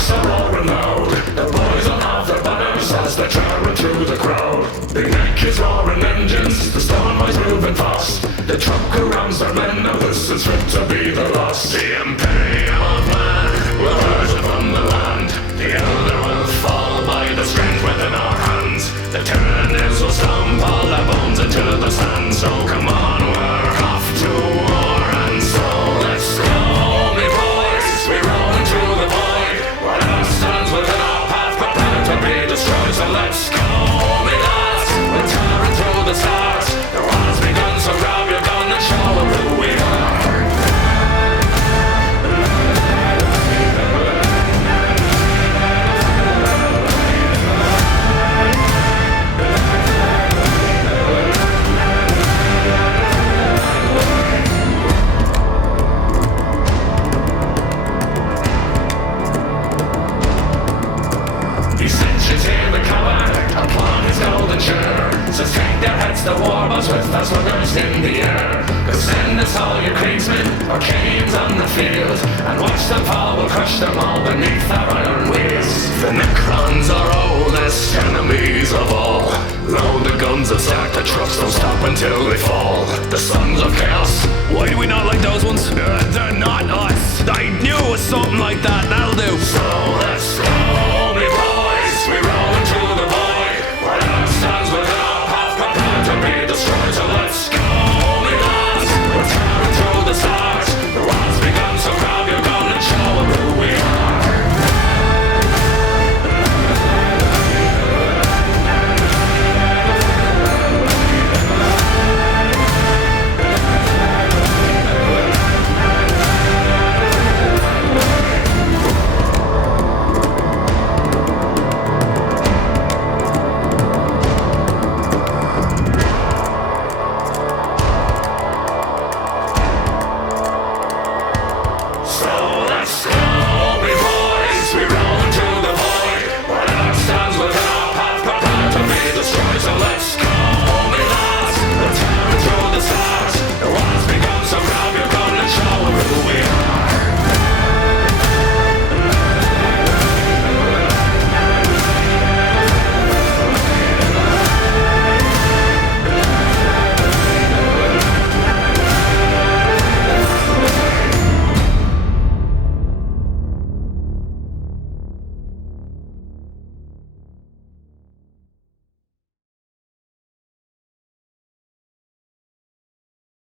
trucks are roaring loud. The boys will have their banners as they're tearing through the crowd. The Yankees roaring engines, the stone boys moving fast. The truck who rams their men, now this is fit to be the last. The imperial plan will urge from the land. The elder will fall by the strength within our hands. The tyrannies will stomp all their bones into the sand. So come on, we're off to war, and so let's go, me boys. We roll into the void, where the stands within our path, prepared to be destroyed. So let's go, me lads. We're tearing through the stars. The war's begun, so grab your gun and show them who we are. Says take their heads to war, but with us sluggers in the air. Go send us all your Kriegsmen, or canes on the field, and watch them fall, we'll crush them all beneath our iron wheels. The Necrons are oldest enemies of all. Load the guns and start the trucks, don't stop until they fall. The Sons of Chaos, why do we not like those ones? they're not us. I knew it was some